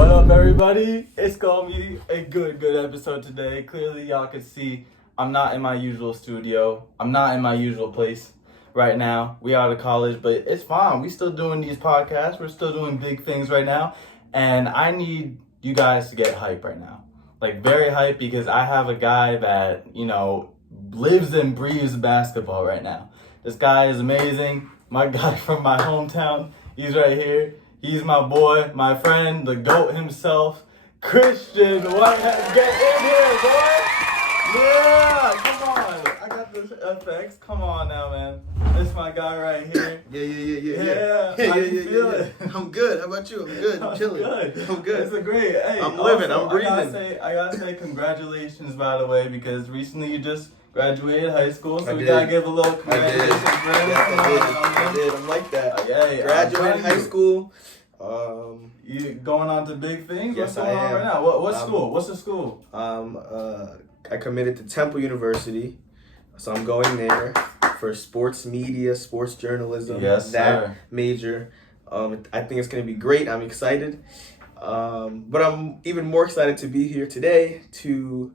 What up, everybody? It's gonna be a good episode today. Clearly, y'all can see I'm not in my usual studio. I'm not in my usual place right now. We out of college, but it's fine. We still doing these podcasts. We're still doing big things right now. And I need you guys to get hype right now. Like, very hype, because I have a guy that, lives and breathes basketball right now. This guy is amazing. My guy from my hometown. He's right here. He's my boy, my friend, the GOAT himself, Christian. Get in here, boy! Yeah, come on. I got this FX. Come on now, man. This my guy right here. Yeah. How you feeling? I'm good. How about you? I'm good. I'm chilling. I'm good. It's a great. Hey, I'm living. Also, I'm breathing. I gotta say congratulations, by the way, because recently you just graduated high school, so I we did. gotta give a little congratulations for him. I did. I'm like that. Hey, Graduated high school. You going on to big things? Yes, What's going on right now? What school? What's the school? I committed to Temple University, so I'm going there for sports media, sports journalism. Yes, that sir. major. I think it's gonna be great. I'm excited, but I'm even more excited to be here today to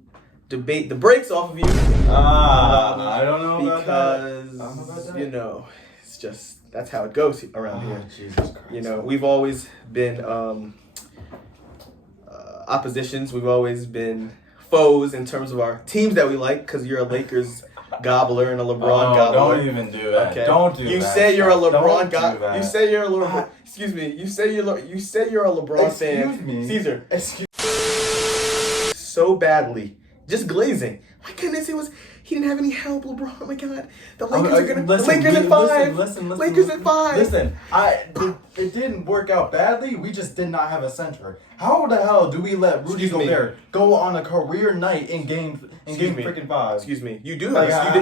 debate the brakes off of you. I don't know about because that. I don't know about that. It's just that's how it goes around here. Jesus Christ. We've always been oppositions. We've always been foes in terms of our teams that we like. Because you're a Lakers gobbler and a LeBron gobbler. Don't even do that. Okay. Don't do that. You say you're a LeBron gobbler. You say you're a LeBron. Excuse me. You say you're a LeBron fan. Excuse me. Caesar. Excuse. So badly. Just glazing. My goodness, he didn't have any help, LeBron. Oh my God, the Lakers are gonna. Listen, Lakers at 5. Listen, Lakers at 5. Listen, it didn't work out badly. We just did not have a center. How the hell do we let Rudy Gobert go on a career night in game freaking 5? Excuse me. You do Like, have.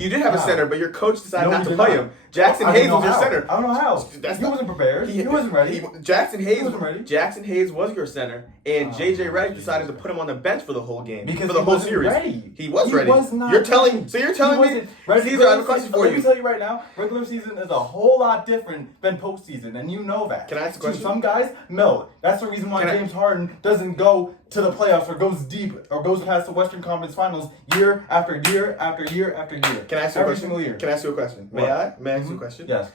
You did have a center, but your coach decided No, not he to did play not. him. Jackson Hayes was your center. I don't know how. He wasn't prepared. He wasn't ready. Jackson Hayes wasn't ready. Jackson Hayes was your center, and JJ Redick decided to put him on the bench for the whole game. Because for the he whole wasn't series. ready. He was ready. Was not You're ready. telling me. Caesar, I have a question for Let me you. tell you right now, regular season is a whole lot different than postseason, and you know that. Can I ask a question? Some guys melt. That's the reason why James Harden doesn't go to the playoffs or goes deep or goes past the Western Conference Finals year after year after year after year. Can I ask you a Every question? single year. Can I ask you a question? May What? I? May I ask you a question? Yes.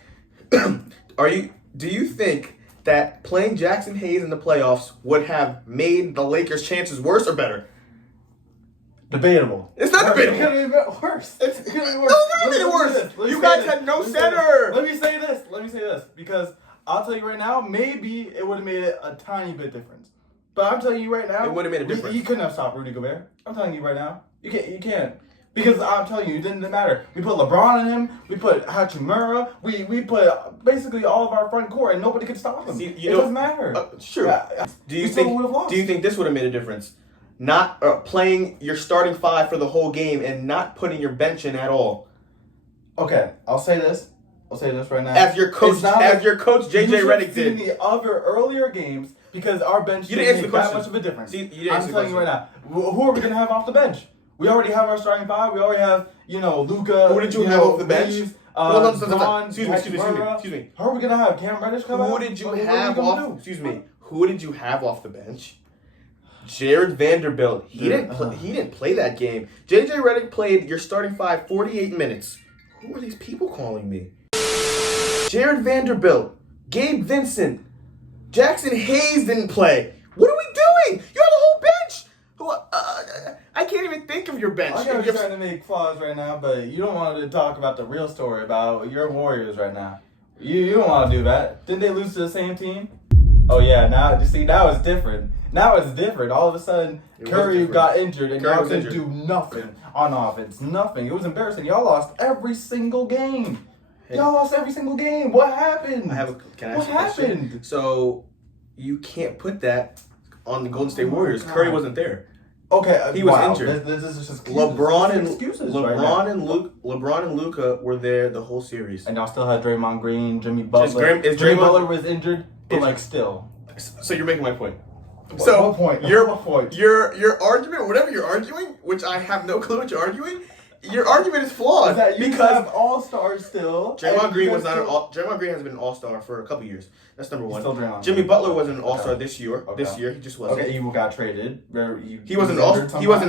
Do you think that playing Jackson Hayes in the playoffs would have made the Lakers' chances worse or better? Debatable. It's not debatable. It could have been worse. It could have been worse. No, it could have been worse. You guys had no center. Let me say this. Because I'll tell you right now, maybe it would have made it a tiny bit difference. But I'm telling you right now, It would have made a difference. You couldn't have stopped Rudy Gobert. I'm telling you right now. You can't. Because I'm telling you, it didn't matter. We put LeBron on him. We put Hachimura. We put basically all of our front court, and nobody could stop him. It doesn't matter. Sure. Yeah, Do you think this would have made a difference? Not playing your starting 5 for the whole game and not putting your bench in at all. Okay, I'll say this right now. As your coach JJ Redick did. In the other earlier games, because our bench You didn't didn't answer make the that question. much of a difference. You didn't I'm answer the telling you right question. now. Who are we gonna have off the bench? We already have our starting 5. We already have, Luka. Who did you have off the bench? Reeves, No. Excuse me. How are we gonna have Cam Reddish come out? Who did you What are we have gonna off? do? Excuse me. Who did you have off the bench? Jared Vanderbilt. He didn't play that game. JJ Redick played your starting 5 48 minutes. Who are these people calling me? Jared Vanderbilt, Gabe Vincent, Jackson Hayes didn't play. What are we doing? You have a whole bench. I can't even think of your bench. I know you're trying to make flaws right now, but you don't want to talk about the real story about your Warriors right now. You don't want to do that. Didn't they lose to the same team? Oh yeah, now it's different. Now it's different. All of a sudden, Curry got injured and y'all couldn't do nothing on offense. Nothing. It was embarrassing. Y'all lost every single game. What happened? Can I ask what you a question? happened? So you can't put that on the Golden State Warriors. God. Curry wasn't there. Okay, He was injured. This is just LeBron right and Luka were there the whole series. and y'all still had Draymond Green, Jimmy Butler. Is Jimmy Draymond- Butler was injured, but still. So you're making my point. What point? Your What point? Your argument, whatever you're arguing, which I have no clue what you're arguing, Your argument is flawed That you because have all-stars still. Draymond Green was not Draymond Green has been an all-star for a couple years. That's number one. Still Draymond Jimmy Green. Butler wasn't an all-star this year. Okay. This year he just wasn't. Okay, he got traded. He wasn't an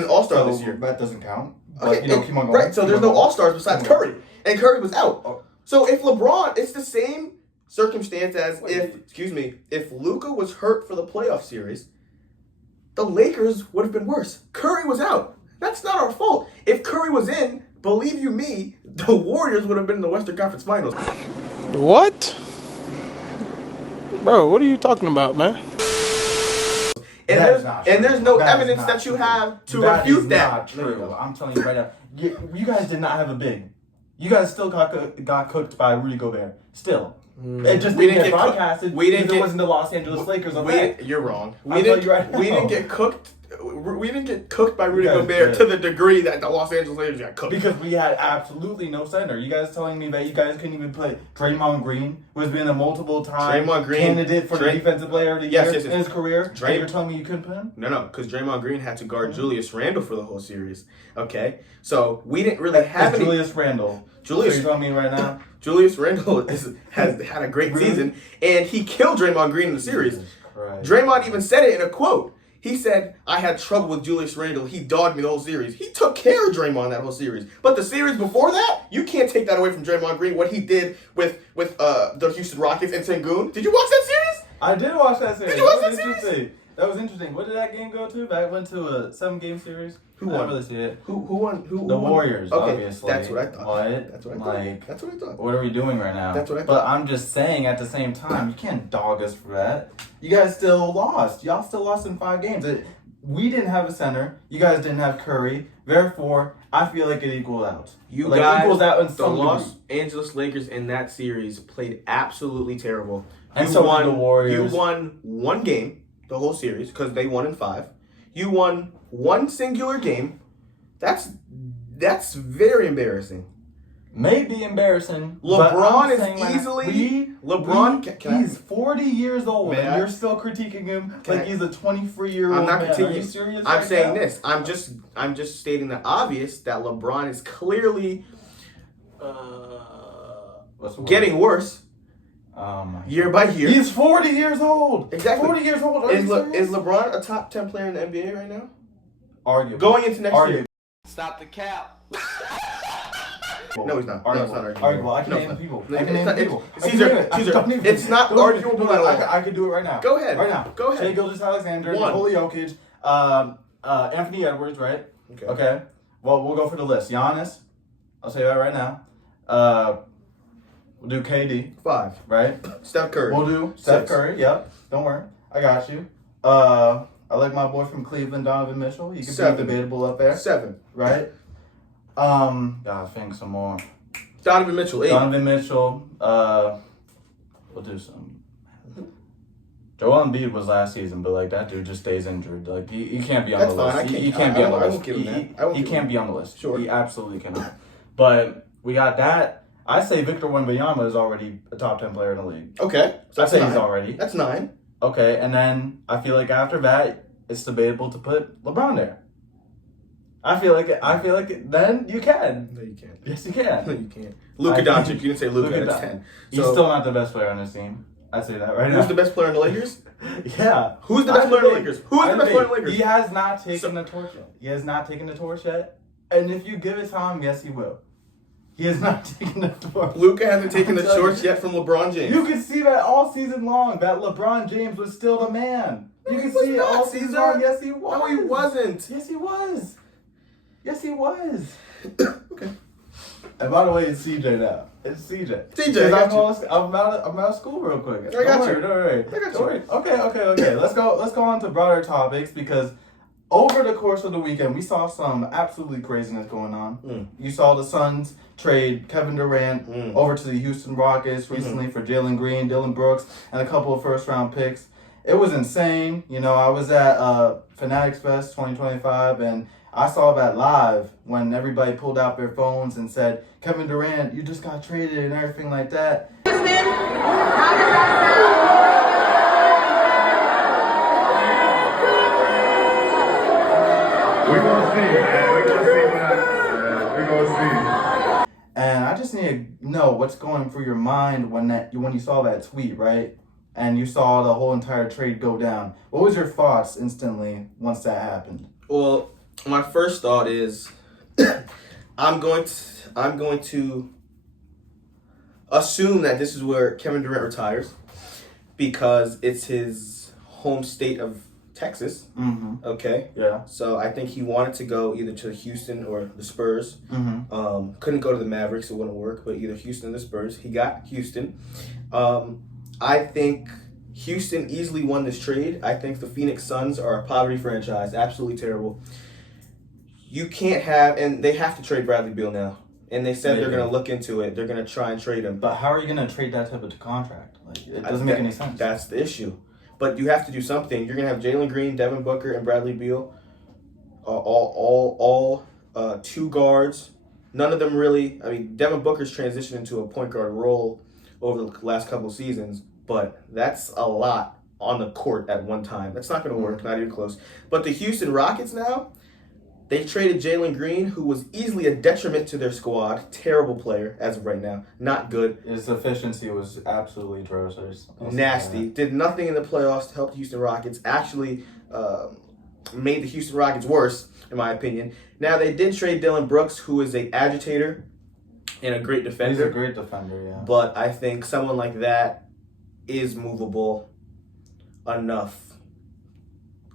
all-star this year. That doesn't count. But, Okay, keep on going. right. So there's no all-stars besides Curry, and Curry was out. Oh. So if LeBron, it's the same circumstance as if Luka was hurt for the playoff series, the Lakers would have been worse. Curry was out. That's not our fault. If Curry was in, believe you me, the Warriors would have been in the Western Conference Finals. What? Bro, what are you talking about, man? And there's no evidence that you have to refute that. Not true. I'm telling you right now. You guys did not have a big. You guys still got cooked by Rudy Gobert. Still. It just didn't get broadcasted because it wasn't the Los Angeles Lakers. You're wrong. We didn't get cooked. We didn't get cooked by Rudy Gobert to the degree that the Los Angeles Lakers got cooked. Because we had absolutely no center. You guys telling me that you guys couldn't even play Draymond Green, who has been a multiple-time candidate for the defensive player of the year in his career. And you're telling me you couldn't put him? No, because Draymond Green had to guard Julius Randle for the whole series. Okay, so we didn't really have any. Julius Randle. So you're telling me right now? Julius Randle has had a great season, and he killed Draymond Green in the series. Draymond even said it in a quote. He said, I had trouble with Julius Randle. He dogged me the whole series. He took care of Draymond that whole series. But the series before that, you can't take that away from Draymond Green, what he did with the Houston Rockets and Sengun. Did you watch that series? I did watch that series. Did you watch that series? That was interesting. What did that game go to? That went to a 7-game series. Who won? I didn't really see it. Who won? The Warriors, okay, obviously. That's what I thought. What? That's what I thought. That's what I thought. What are we doing right now? That's what I thought. But I'm just saying at the same time, you can't dog us for that. You guys still lost. Y'all still lost in 5 games. We didn't have a center. You guys didn't have Curry. Therefore, I feel like it equaled out. You guys, equals out in the some Los degree. Angeles Lakers in that series played absolutely terrible. And so won the Warriors. You won 1 game, the whole series, because they won in 5. You won 1 singular game. That's very embarrassing. Maybe embarrassing. LeBron is easily he's 40 years old and you're still critiquing him like he's a 23-year-old. I'm not critiquing. Are you serious? I'm saying this. I'm just stating the obvious that LeBron is clearly getting worse year by year. He's 40 years old. Exactly. 40 years old. Is LeBron a top 10 player in the NBA right now? Arguably. Going into next year. Stop the cap. No, he's not. Arguable. No, it's not arguable. I can name people. Caesar, it's not arguable at all. I can do it right now. Go ahead. Right now. Go ahead. Shai Gilgeous-Alexander, 1. Nikola Jokic, Anthony Edwards, right? Okay. Well, we'll go for the list. Giannis. I'll say that right now. We'll do KD. 5. Right? Steph Curry. We'll do 6. Steph Curry. Yep. Don't worry. I got you. I like my boy from Cleveland, Donovan Mitchell. He can 7. be debatable up there. 7. Right? Gotta think some more. Donovan Mitchell, 8. Donovan Mitchell. We'll do some. Joel Embiid was last season, but like that dude just stays injured. Like he can't be on the list. He can't be on the list. He can't be on the list. Sure. He absolutely cannot. But we got that. I say Victor Wembanyama is already a top 10 player in the league. Okay. So I say 9. he's already. That's 9. Okay, and then I feel like after that, it's debatable to put LeBron there. I feel like then you can. No, you can't. Yes, you can. No, you can't. Luka Doncic. You didn't say Luka. That's 10. He's still not the best player on this team. I'd say that right now. Who's the best player in the Lakers? Yeah. Who's the best player in the Lakers? Who's the best player in the Lakers? He has not taken the torch yet. He has not taken the torch yet. And if you give it time, yes, he will. He has not taken the torch. Luka hasn't taken the torch yet from LeBron James. You can see that all season long, that LeBron James was still the man. You can see it all season long. Yes, he was. No, he wasn't. Yes, he was. Yes, he was. Okay. And by the way, it's CJ now. It's CJ. CJ, I got you. I'm out of school real quick. I got you. Don't worry. I got you. Okay. Let's go on to broader topics because over the course of the weekend, we saw some absolutely craziness going on. You saw the Suns trade Kevin Durant over to the Houston Rockets recently for Jalen Green, Dylan Brooks, and a couple of first-round picks. It was insane. You know, I was at Fanatics Fest 2025, and I saw that live when everybody pulled out their phones and said, Kevin Durant, you just got traded and everything like that. Houston, how does that We're going to see, man. We're going to see And I just need to know what's going through your mind when you saw that tweet, right? And you saw the whole entire trade go down. What was your thoughts instantly once that happened? Well, my first thought is I'm going to assume that this is where Kevin Durant retires because it's his home state of Texas. Mm-hmm. Okay. Yeah. So I think he wanted to go either to Houston or the Spurs. Mm-hmm. Couldn't go to the Mavericks, it wouldn't work, but either Houston or the Spurs. He got Houston. I think Houston easily won this trade. I think the Phoenix Suns are a poverty franchise, absolutely terrible. You can't have, and they have to trade Bradley Beal now. And they said they're going to look into it. They're going to try and trade him. But how are you going to trade that type of contract? Like, it doesn't make any sense. That's the issue. But you have to do something. You're going to have Jalen Green, Devin Booker, and Bradley Beal, all two guards. None of them really. I mean, Devin Booker's transitioned into a point guard role over the last couple of seasons, but that's a lot on the court at one time. That's not going to work, not even close. But the Houston Rockets now, they traded Jalen Green, who was easily a detriment to their squad. Terrible player as of right now. Not good. His efficiency was absolutely atrocious. Nasty. Did nothing in the playoffs to help the Houston Rockets. Actually made the Houston Rockets worse, in my opinion. Now, they did trade Dillon Brooks, who is an agitator and a great defender. He's a great defender, yeah. But I think someone like that is movable enough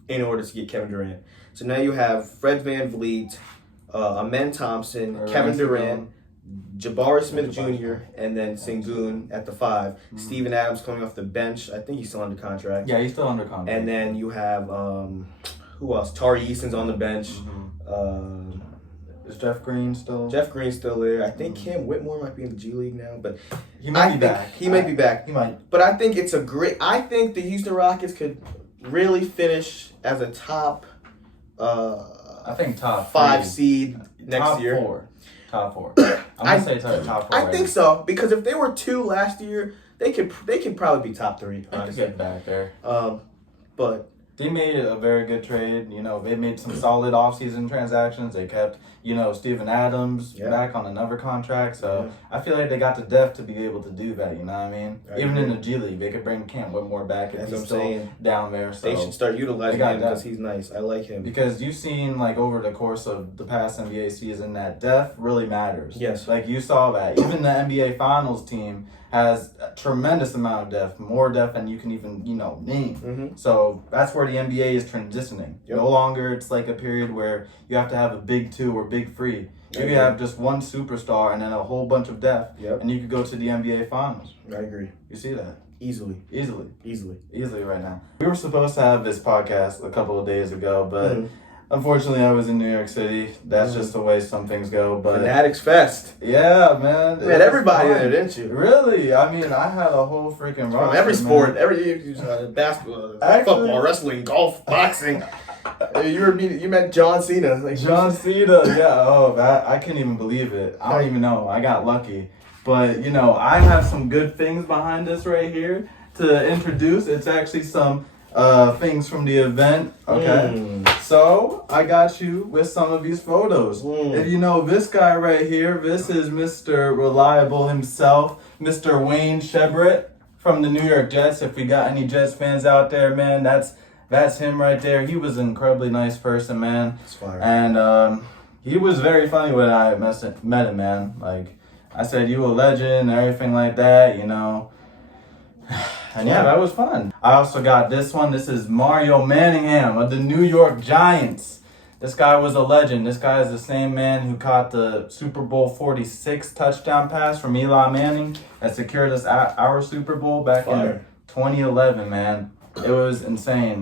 in order to get Kevin Durant. So now you have Fred VanVleet, Amen Thompson, Kevin Durant, Jabari Smith Jr., and then Sengun at the 5. Mm-hmm. Steven Adams coming off the bench. I think he's still under contract. Yeah, he's still under contract. And then you have, who else? Tari Eason's on the bench. Mm-hmm. Is Jeff Green still? Jeff Green's still there. I think Cam Whitmore might be in the G League now, but He might be back. He might be back. He might. But I think it's I think the Houston Rockets could really finish as a top I think top 5 3. seed next top year. Top 4. I'm gonna say top 4. I think so, because if they were 2 last year, they could probably be top 3. They could Honestly, get back there. But They made a very good trade. You know, they made some solid offseason transactions. They kept, Steven Adams back on another contract. So I feel like they got the depth to be able to do that. You know what I mean? Even in the G League, they could bring Cam Whitmore back if he's still down there. So they should start utilizing him because he's nice. I like him. Because you've seen, over the course of the past NBA season, that depth really matters. Yes. You saw that. Even the NBA Finals team has a tremendous amount of depth, more depth than you can even, name. Mm-hmm. So that's where the NBA is transitioning. Yep. No longer it's like a period where you have to have a big 2 or big 3. You could have just one superstar and then a whole bunch of depth, and you could go to the NBA Finals. I agree. You see that? Easily right now. We were supposed to have this podcast a couple of days ago, but unfortunately I was in New York City. That's just the way some things go. But Fanatics Fest. Yeah, man. You had everybody there, didn't you? Really? I mean, I had a whole freaking roster, from every sport, man. every basketball, football, wrestling, golf, boxing. You met John Cena. John Cena, yeah. Oh, I couldn't even believe it. I don't even know. I got lucky. But, I have some good things behind this right here to introduce. It's actually some things from the event. Okay. So, I got you with some of these photos. If you know this guy right here, this is Mr. Reliable himself, Mr. Wayne Shebret from the New York Jets. If we got any Jets fans out there, man, that's him right there. He was an incredibly nice person, man. That's fire. And he was very funny when I met him, man. I said, you a legend and everything like that, And yeah, that was fun. I also got this one. This is Mario Manningham of the New York Giants. This guy was a legend. This guy is the same man who caught the Super Bowl 46 touchdown pass from Eli Manning that secured us our Super Bowl back in 2011, man. It was insane,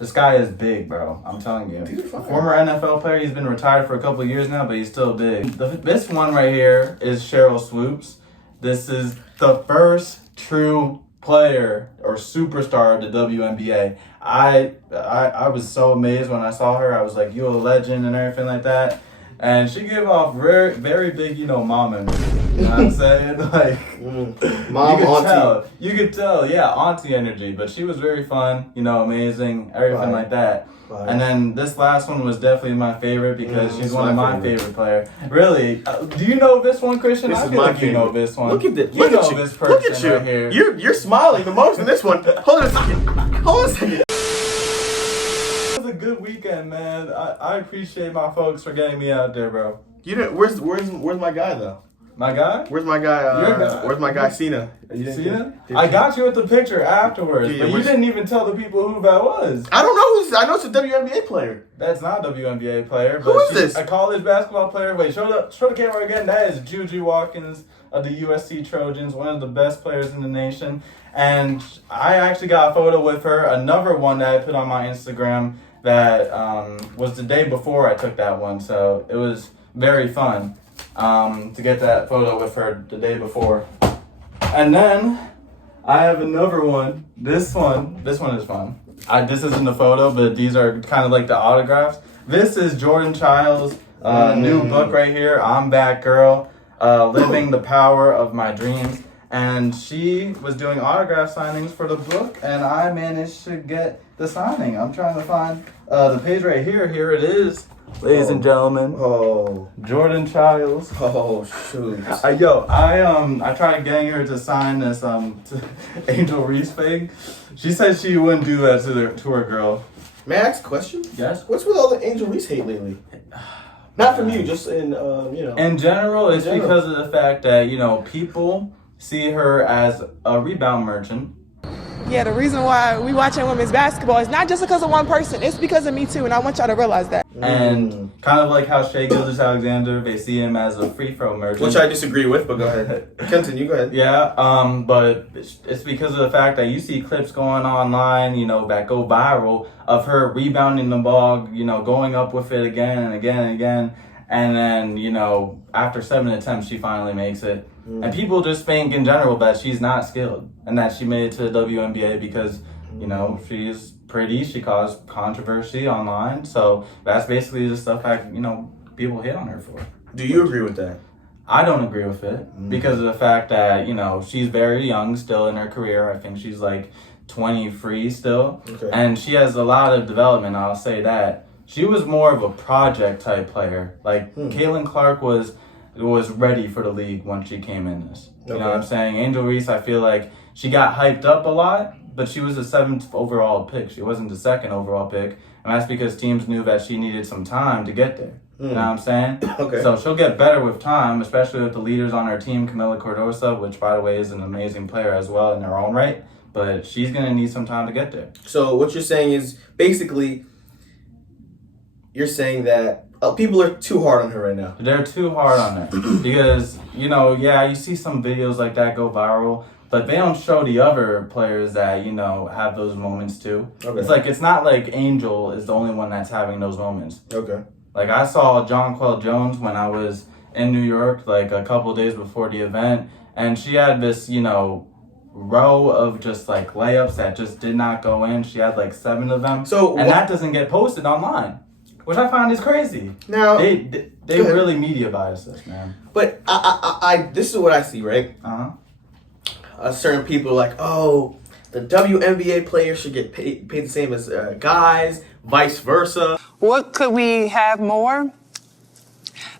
This guy is big, bro. I'm telling you. Former NFL player. He's been retired for a couple of years now, but he's still big. This one right here is Cheryl Swoops. This is the first true player or superstar of the WNBA. I was so amazed when I saw her. I was like, you a legend and everything like that. And she gave off very, very big, mom energy. You know what I'm saying? Like, Mom, auntie. You could tell, yeah, auntie energy. But she was very fun, you know, amazing, everything like that. And then this last one was definitely my favorite because she's one of my favorite players. Really? Do you know this one, Christian? This I is feel my like you favorite. know this one. Look at this. You Look know at you. this person Look at you. right here. You're smiling the most in this one. Hold on a second. Hold on a second. It was a good weekend, man. I appreciate my folks for getting me out there, bro. You didn't. Where's my guy though? My guy? Where's my guy? Your guy. Where's my guy, Cena? Cena? I got you with the picture afterwards, Yeah, but you didn't even tell the people who that was. I don't know who's. I know it's a WNBA player. That's not a WNBA player. But Who is she's this? A college basketball player. Wait, show the camera again. That is Juju Watkins of the USC Trojans, one of the best players in the nation. And I actually got a photo with her. Another one that I put on my Instagram that was the day before I took that one. So it was very fun to get that photo with her the day before. And then I have another one. This one is fun. This isn't a photo, but these are kind of like the autographs. This is Jordan Childs' new book right here, I'm Back Girl, Living the Power of My Dreams. And she was doing autograph signings for the book, and I managed to get the signing. I'm trying to find the page right here. Here it is, ladies and gentlemen. Oh. Jordan Childs. Oh shoot. I tried getting her to sign this to Angel Reese thing. She said she wouldn't do that to her girl. May I ask a question? Yes. What's with all the Angel Reese hate lately? Not from you, just in you know. In general, it's because of the fact that people see her as a rebound merchant. Yeah, the reason why we watching women's basketball is not just because of one person. It's because of me too, and I want y'all to realize that. And kind of like how Shai Gilgeous-Alexander, they see him as a free throw merchant. Which I disagree with, but go ahead. Continue, go ahead. Yeah, but it's because of the fact that you see clips going online, that go viral of her rebounding the ball, going up with it again and again and again. And then, after 7 attempts, she finally makes it. And people just think in general that she's not skilled and that she made it to the WNBA because, she's pretty. She caused controversy online. So that's basically the stuff that, people hit on her for. Do you agree with that? I don't agree with it because of the fact that, she's very young still in her career. I think she's like 23 still. Okay. And she has a lot of development, I'll say that. She was more of a project type player. Like Caitlin Clark was ready for the league once she came in this. You know what I'm saying? Angel Reese, I feel like she got hyped up a lot, but she was the 7th overall pick. She wasn't the 2nd overall pick. And that's because teams knew that she needed some time to get there. You know what I'm saying? Okay. So she'll get better with time, especially with the leaders on her team, Camila Cordosa, which, by the way, is an amazing player as well in her own right. But she's going to need some time to get there. So what you're saying is basically you're saying that people are too hard on her right now. They're too hard on her because, you see some videos like that go viral, but they don't show the other players that, have those moments too. Okay. It's not like Angel is the only one that's having those moments. Okay. Like I saw Jonquel Jones when I was in New York, like a couple days before the event, and she had this, row of just like layups that just did not go in. She had like 7 of them. That doesn't get posted online. Which I find is crazy. Now they really media bias us, man. But I this is what I see, right? Certain people are like, oh, the WNBA players should get paid the same as guys, vice versa. What could we have more?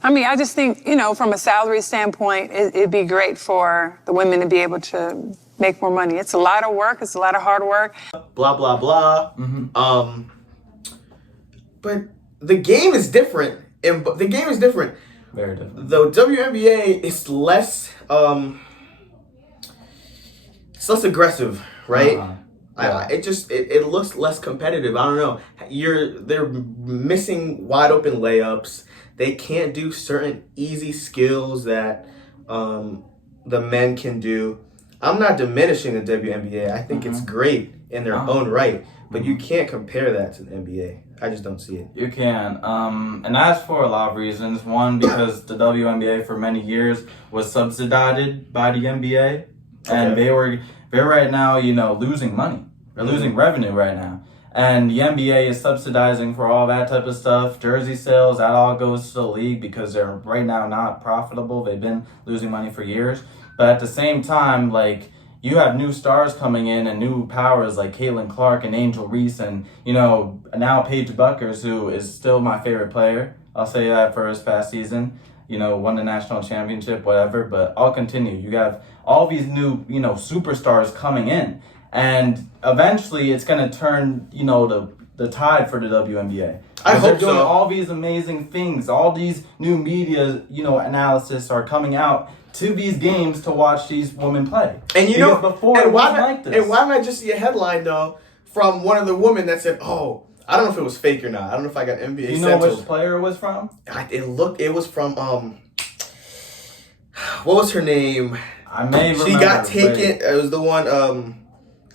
I mean, I just think, from a salary standpoint, it'd be great for the women to be able to make more money. It's a lot of work. It's a lot of hard work. Blah, blah, blah. But the game is different. The game is different. Very different. The WNBA is less aggressive, right? Yeah. It looks less competitive. I don't know. They're missing wide open layups. They can't do certain easy skills that the men can do. I'm not diminishing the WNBA. I think it's great in their own right, but you can't compare that to the NBA. I just don't see it. You can. And that's for a lot of reasons. One, because the WNBA for many years was subsidized by the NBA. And they're right now, losing money. They're losing revenue right now. And the NBA is subsidizing for all that type of stuff. Jersey sales, that all goes to the league because they're right now not profitable. They've been losing money for years. But at the same time, like, you have new stars coming in and new powers like Caitlin Clark and Angel Reese and, you know, now Paige Buckers, who is still my favorite player. I'll say that for his past season. You know, won the national championship, whatever. But I'll continue. You have all these new, you know, superstars coming in. And eventually it's going to turn, you know, the tide for the WNBA. I hope they're doing so. all these amazing things. All these new media, you know, analysis are coming out to these games to watch these women play. And you know, because before and it why wasn't not, like this. and why did I just see a headline though from one of the women that said, "Oh, I don't know if it was fake or not. I don't know if I got NBA." Do you know Central. which player it was from? It was from what was her name? I may remember. She got taken. Wait. It was the one.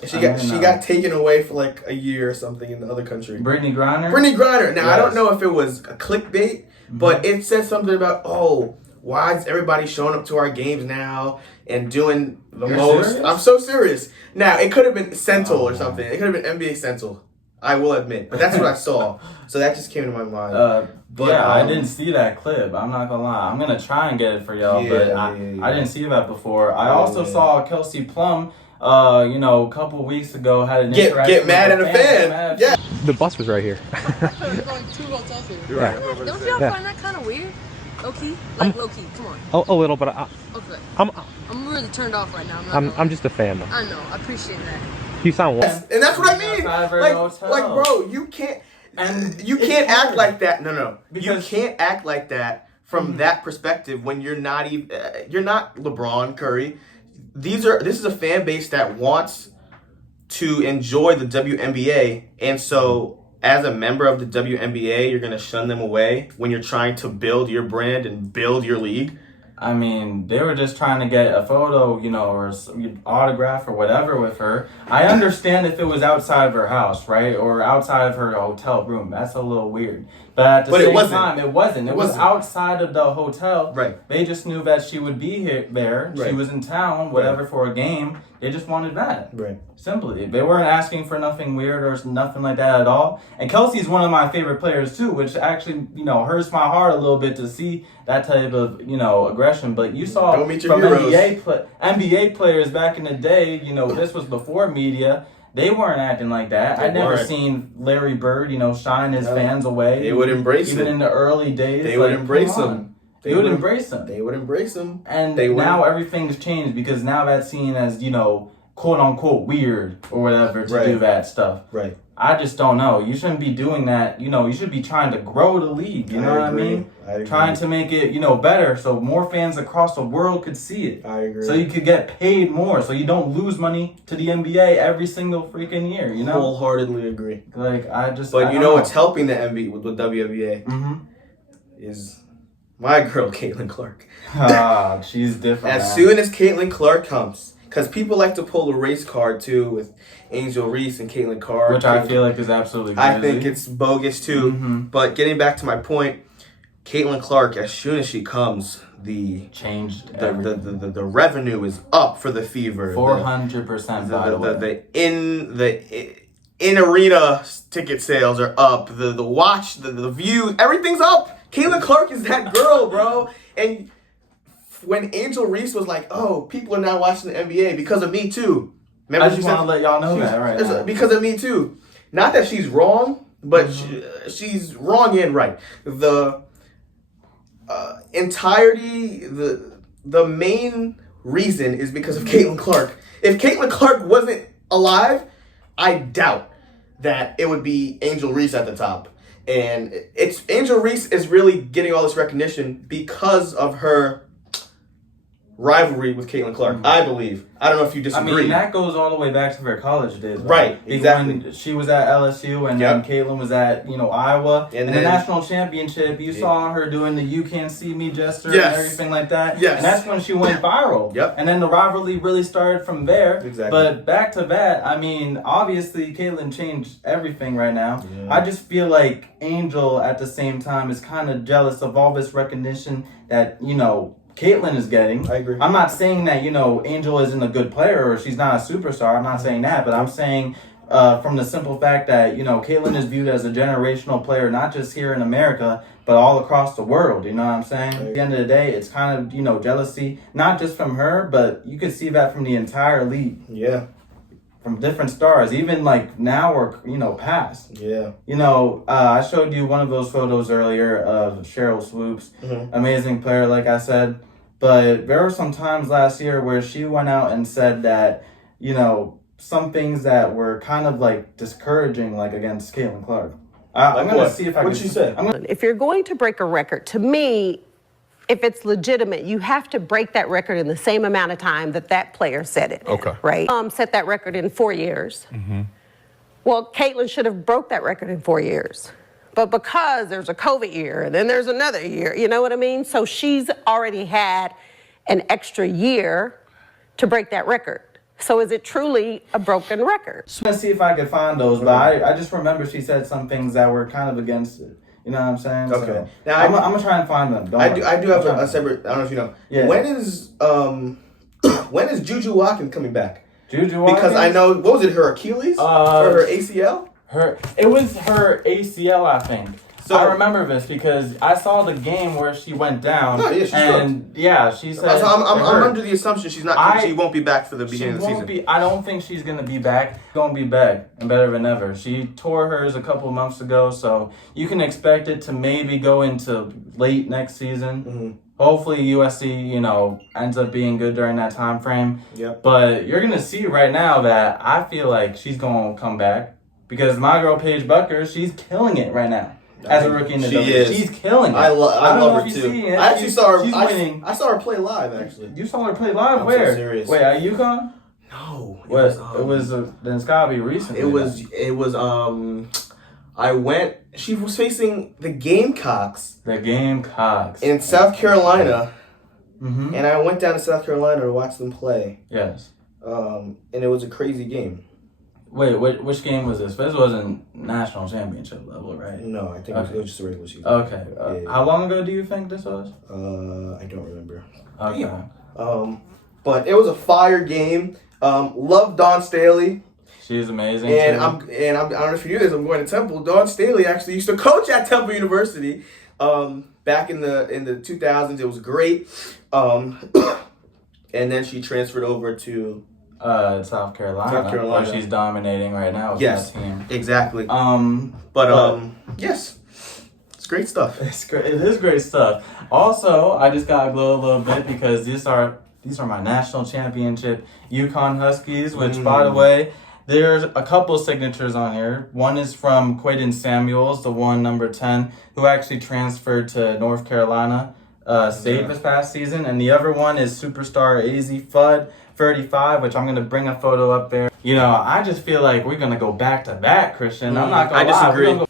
She got taken away for like a year or something in the other country. Brittany Griner? Brittany Griner. Now I Yes. don't know if it was a clickbait, but it said something about, oh, why is everybody showing up to our games now and doing the You're most? serious? I'm so serious. Now it could have been Central or something. It could have been NBA Central. I will admit, but that's what I saw. So that just came to my mind. But, yeah, I didn't see that clip. I'm not gonna lie. I'm gonna try and get it for y'all, but I didn't see that before. I also saw Kelsey Plum, you know, a couple weeks ago had an interaction Get mad at with a fan. Mad Yeah. The bus was right here. We're going 2 hotels here. Yeah. Don't y'all find that kind of weird? Low key? Like low key, come on. A little, but Okay. I'm really turned off right now. I'm just a fan though. I know, I appreciate that. You sound one. And that's what I mean. Outside of her Like, hotel. bro, you can't. And You it's can't act hard. like that. No. Because- you can't act like that from that perspective when you're not even. You're not LeBron Curry. This is a fan base that wants to enjoy the WNBA, and so as a member of the WNBA, you're gonna shun them away when you're trying to build your brand and build your league. I mean, they were just trying to get a photo, you know, or autograph or whatever with her. I understand if it was outside of her house, right? Or outside of her hotel room. That's a little weird. But at the But it same wasn't. time, it wasn't. It was wasn't. outside of the hotel. Right. They just knew that she would be there. She Right. was in town, whatever, for a game. They just wanted that. Right. Simply. They weren't asking for nothing weird or nothing like that at all. And Kelsey's one of my favorite players too, which actually, you know, hurts my heart a little bit to see that type of, you know, aggression. But you saw Don't meet your from heroes. NBA players back in the day, you know, this was before media. They weren't acting like that. They I never weren't. seen Larry Bird, you know, shine his No. fans away. They would embrace even him. in the early days. They would like, embrace come on. him. They would embrace him. They would embrace him. And They would. now everything's changed because now that's seen as, you know, quote unquote weird or whatever to Right. do that stuff. Right. I just don't know. You shouldn't be doing that. You know, you should be trying to grow the league. You know what I mean? I agree. Trying to make it, you know, better so more fans across the world could see it. I agree. So you could get paid more so you don't lose money to the NBA every single freaking year, you know? Wholeheartedly agree. Like, I just. But I you don't know what's helping the NBA with the WNBA Mm-hmm. is my girl Caitlin Clark. Ah, she's different. As man. soon as Caitlin Clark comes, because people like to pull a race card too with Angel Reese and Caitlin Clark, Which I feel like is absolutely crazy. I think it's bogus too. Mhm. But getting back to my point, Caitlin Clark, as soon as she comes, the changed everything. the revenue is up for the Fever. 400%, by the way. The in arena ticket sales are up. The watch, the views, everything's up. Caitlin Clark is that girl, bro. And when Angel Reese was like, "Oh, people are now watching the NBA because of me too." Remember I she just said- want to let y'all know that right it's now. because of me too. Not that she's wrong, but she's wrong and right. The entirety, the main reason is because of Caitlin Clark. If Caitlin Clark wasn't alive, I doubt that it would be Angel Reese at the top. And it's Angel Reese is really getting all this recognition because of her rivalry with Caitlin Clark, I believe. I don't know if you I disagree. mean, that goes all the way back to their college days. Right, Because exactly. When she was at LSU and Yep. then Caitlin was at, you know, Iowa. And And the then- national championship, you saw her doing the "you can't see me" gesture Yes. and everything like that. Yes. And that's when she went viral. Yep. And then the rivalry really started from there. Exactly. But back to that, I mean, obviously Caitlin changed everything right now. Yeah. I just feel like Angel at the same time is kind of jealous of all this recognition that, you know, Caitlin is getting. I agree. I'm not saying that, you know, Angel isn't a good player or she's not a superstar. I'm not saying that, but I'm saying from the simple fact that, Caitlyn is viewed as a generational player, not just here in America, but all across the world. You know what I'm saying? At the end of the day, it's kind of, jealousy, not just from her, but you could see that from the entire league. Yeah. From different stars, even like now or, past. Yeah. I showed you one of those photos earlier of Cheryl Swoops. Amazing player, like I said. But there were some times last year where she went out and said that, some things that were kind of like discouraging, like against Caitlin Clark. I'm going to see if I can... What'd she say? If you're going to break a record, to me, if it's legitimate, you have to break that record in the same amount of time that player set it. Okay. Right? Set that record in 4 years. Well, Caitlin should have broke that record in 4 years. But because there's a COVID year and then there's another year, you know what I mean? So she's already had an extra year to break that record. So is it truly a broken record? I'm going to see if I could find those, but I just remember she said some things that were kind of against it. You know what I'm saying? Okay. So, Now I'm going to try and find them. I do have a separate, I don't know if you know. Yeah. When is Juju Watkins coming back? Juju Watkins? Because I know, what was it, her Achilles? Or her ACL? It was her ACL, I think. So I remember this because I saw the game where she went down. No, yeah, she's she said. So I'm under the assumption she won't be back for the beginning of the season. I don't think she's gonna be back. She's gonna be back and better than ever. She tore hers a couple months ago, so you can expect it to maybe go into late next season. Hopefully USC, ends up being good during that time frame. Yep. But you're gonna see right now that I feel like she's gonna come back because my girl Paige Bucker, she's killing it right now. As a rookie in the W. She's killing it. I love her too. I actually saw her. She's winning. I saw her play live. Actually, you saw her play live? I'm Where? so serious. Wait, at UConn? No. It was. Then it's gotta be recently. It was. I went. She was facing the Gamecocks. The Gamecocks in South Carolina. And I went down to South Carolina to watch them play. Yes. And it was a crazy game. Wait, which game was this? This wasn't national championship level, right? No, I think it was just a regular season. Okay. How long ago do you think this was? I don't remember. Okay. But it was a fire game. Love Dawn Staley. She's amazing. And too. I don't know if you knew this. I'm going to Temple. Dawn Staley actually used to coach at Temple University. Back in the 2000s, it was great. And then she transferred over to South Carolina. Where she's dominating right now with that team. Exactly. Yes, it's great stuff. It is great stuff. Also, I just got to glow a little bit because these are my national championship UConn Huskies, which, by the way, there's a couple signatures on here. One is from Quaden Samuels, the one number 10, who actually transferred to North Carolina State this past season, and the other one is superstar AZ Fudd 35, which I'm going to bring a photo up there. I just feel like we're going to go back to back, Christian. I'm not going to lie. I disagree.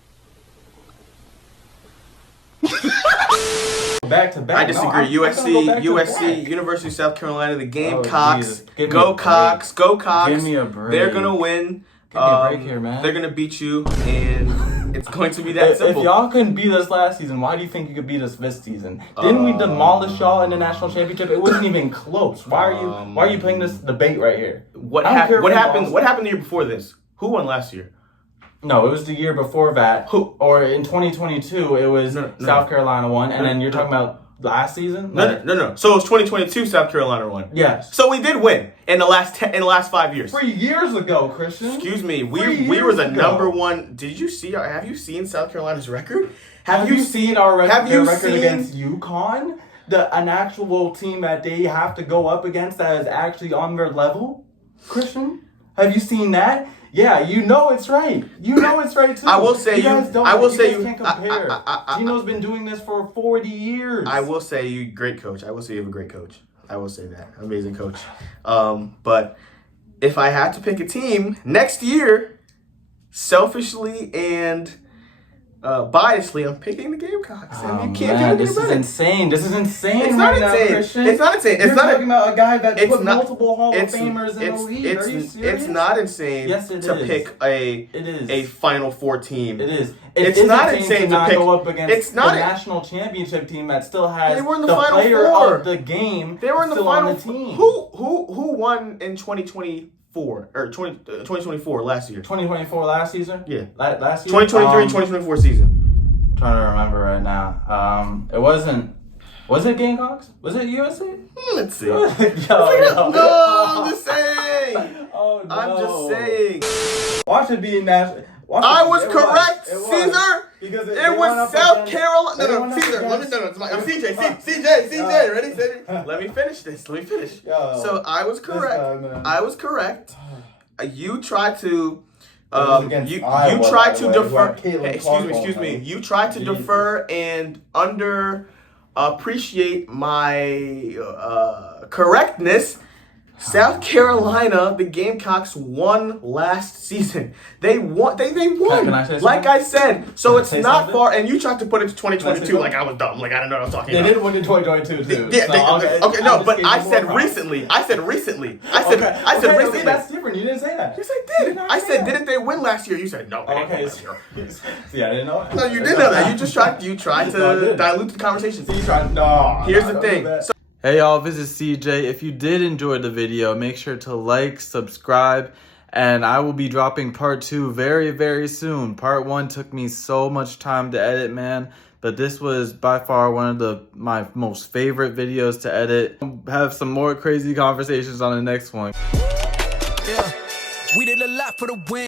Back to back. I disagree. USC, University of South Carolina, the Gamecocks. Go Cox. Give me a break. They're going to win. Give me a break here, man. They're going to beat you, and it's going to be that simple. If y'all couldn't beat us last season, why do you think you could beat us this season? Didn't we demolish y'all in the national championship? It wasn't even close. Why are you playing this debate right here? What happened the year before this? Who won last year? No, it was the year before that. Who? Or in 2022, it was South Carolina won, and then you're talking about last season? No. So it was 2022. South Carolina won. Yes. So we did win in the last 5 years. 3 years ago, Christian. Excuse me. We were the number one. Did you see? Have you seen South Carolina's record? Have you seen our record against UConn? An actual team that they have to go up against that is actually on their level, Christian. Have you seen that? Yeah, it's right. It's right too. I will say you can't compare. Gino's been doing this for 40 years. I will say you great coach. I will say you have a great coach. I will say that. Amazing coach. But if I had to pick a team next year, selfishly and biasly, I'm picking the Gamecocks. And you can't do anything this about is it. insane. This is insane. It's not right insane. Now, Christian. It's not insane. You're talking about a guy that put multiple Hall of it's, Famers in the league. Are you serious? It's not insane to pick a Final Four team. It is. It's not insane to pick. Go up against the national championship team that still has they were in the player Final Four. of the game. They were in the still Final on the team. Who won in 2020 2024 last year. 2024 last season? Yeah. Last year? 2023-2024 season. I'm trying to remember right now. It wasn't. Was it Gamecocks? Was it USC? Let's see. No, I'm just saying. Oh, no. I'm just saying. Watch it be national. I was correct, It was. Caesar. Because It was South Carolina. No, Caesar. Let me. I'm CJ. CJ. Ready? Let me finish this. Yo, So I was correct. guy, man. I was correct. You tried to. was against You Iowa, tried by to the way, who defer. had Caitlin Hey, Clark excuse on me. them. You tried to Jesus. defer and appreciate my correctness. South Carolina, the Gamecocks won last season. They won. They won. Can I say something? Like I said, so it's Say not something? far. And you tried to put it to Can I say 2022 something? like I was dumb. Like I didn't know what I was talking They about. did win in 2022 too. Yeah, So, okay, no, just but gave I you more said props. recently. I said recently. I Okay, said okay, recently. that's different. You didn't say that. Yes, I You did. not I say said, that. didn't they win last year? You said no. They didn't win Okay, last year. see, I didn't know that. No, you did know that. You just tried. You tried No, I to didn't. dilute the conversation. You tried. No. Here's no, the don't do thing. that. So, Hey y'all, this is CJ. If you did enjoy the video, make sure to like, subscribe, and I will be dropping part 2 very, very soon. Part 1 took me so much time to edit, man, but this was by far one of my most favorite videos to edit. Have some more crazy conversations on the next one. Yeah, we did a lot for the win.